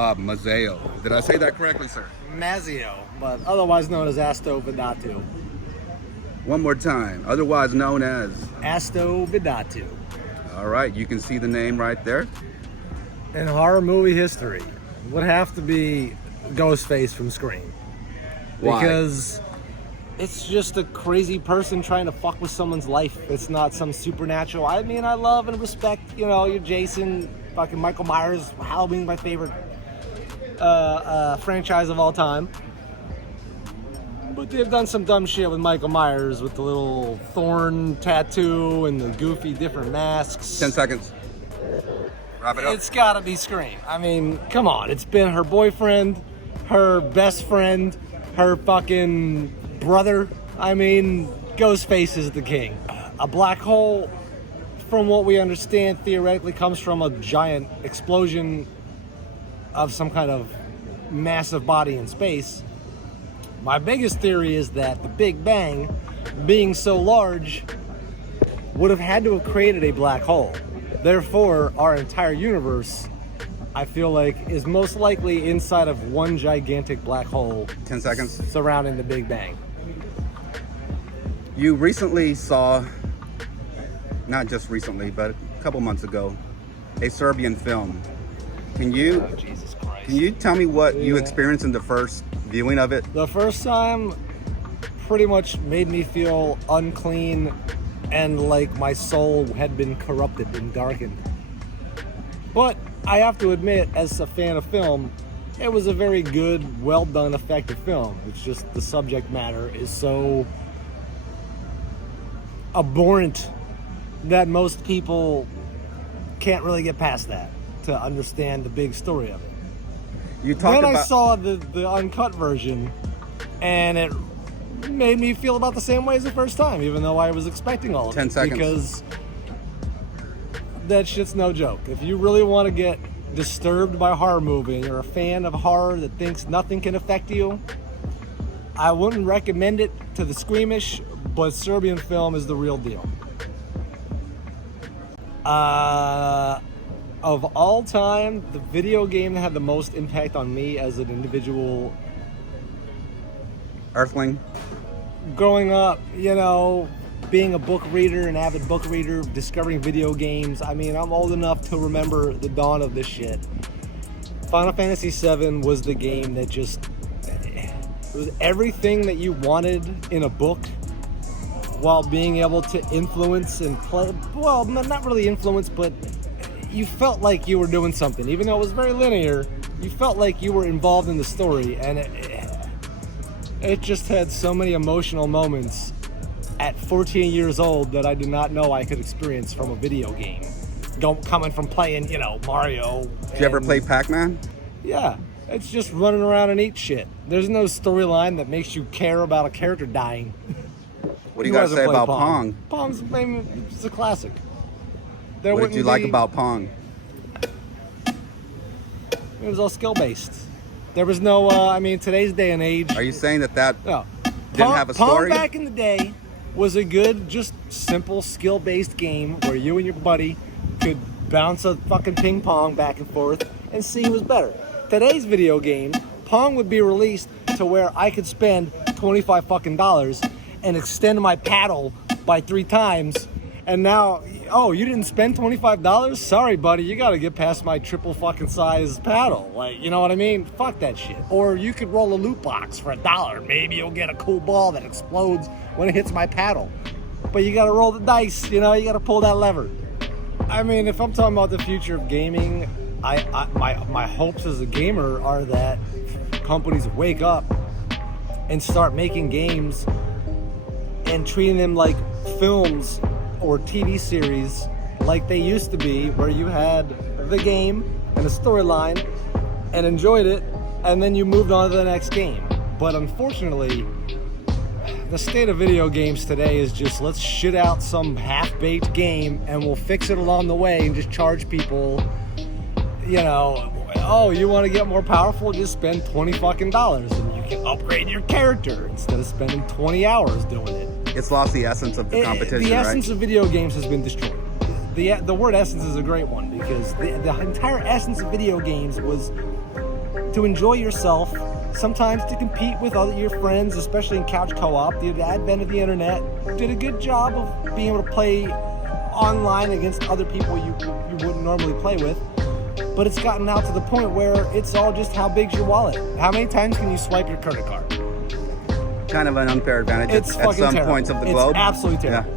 Rob Mazzeo. Did I say that correctly, sir? Mazzeo, but otherwise known as Asto Vidatu. One more time. Otherwise known as? Asto Vidatu. All right, you can see the name right there. In horror movie history, would have to be Ghostface from Scream. Why? Because it's just a crazy person trying to fuck with someone's life. It's not some supernatural. I mean, I love and respect, your Jason, fucking Michael Myers. Halloween, my favorite franchise of all time. But they've done some dumb shit with Michael Myers with the little thorn tattoo and the goofy different masks. 10 seconds. Wrap it up. It's gotta be Scream. I mean, come on. It's been her boyfriend, her best friend, her fucking brother. I mean, Ghostface is the king. A black hole, from what we understand, theoretically comes from a giant explosion of some kind of massive body in space. My biggest theory is that the Big Bang, being so large, would have had to have created a black hole. Therefore, our entire universe, I feel like, is most likely inside of one gigantic black hole. 10 seconds. Surrounding the Big Bang. You recently saw, not just recently, but a couple months ago, a Serbian film. Can you, Oh, Jesus Christ. can you tell me what you Yeah. experienced in the first viewing of it? The first time pretty much made me feel unclean and like my soul had been corrupted and darkened. But I have to admit, as a fan of film, it was a very good, well done, effective film. It's just the subject matter is so abhorrent that most people can't really get past that to understand the big story of it. You talked Then about. I saw the uncut version, and it made me feel about the same way as the first time, even though I was expecting all of 10 it. seconds. Because that shit's no joke. If you really want to get disturbed by a horror movie and you're a fan of horror that thinks nothing can affect you, I wouldn't recommend it to the squeamish, but Serbian film is the real deal. Of all time, the video game that had the most impact on me as an individual Earthling. growing up, being a book reader, an avid book reader, discovering video games. I mean, I'm old enough to remember the dawn of this shit. Final Fantasy VII was the game that it was everything that you wanted in a book while being able to influence and play. Well, not really influence, but you felt like you were doing something. Even though it was very linear, you felt like you were involved in the story, and it just had so many emotional moments at 14 years old that I did not know I could experience from a video game. Coming from playing, Mario. Did you ever play Pac-Man? Yeah, it's just running around and eat shit. There's no storyline that makes you care about a character dying. What do you got to hasn't say played about Pong? Pong's it's a classic. What did you like about Pong? It was all skill-based. There was no, today's day and age. Are you saying that No. didn't have a story? Pong back in the day was a good, just simple skill-based game where you and your buddy could bounce a fucking ping pong back and forth and see who was better. Today's video game, Pong would be released to where I could spend $25 fucking and extend my paddle by 3 times, and now, oh, you didn't spend $25? Sorry, buddy, you gotta get past my triple fucking size paddle. Like, you know what I mean? Fuck that shit. Or you could roll a loot box for $1. Maybe you'll get a cool ball that explodes when it hits my paddle. But you gotta roll the dice, you gotta pull that lever. I mean, if I'm talking about the future of gaming, my hopes as a gamer are that companies wake up and start making games and treating them like films or TV series like they used to be, where you had the game and a storyline and enjoyed it, and then you moved on to the next game. But unfortunately, the state of video games today is just, let's shit out some half-baked game and we'll fix it along the way and just charge people, oh, you want to get more powerful? Just spend $20 fucking and you can upgrade your character instead of spending 20 hours doing it. It's lost the essence of the competition, The essence right? of video games has been destroyed. The word essence is a great one, because the entire essence of video games was to enjoy yourself, sometimes to compete with your friends, especially in couch co-op. The advent of the internet did a good job of being able to play online against other people you wouldn't normally play with. But it's gotten out to the point where it's all just how big's your wallet. How many times can you swipe your credit card? Kind of an unfair advantage It's at fucking some terrible. points of the It's globe. absolutely terrible. Yeah.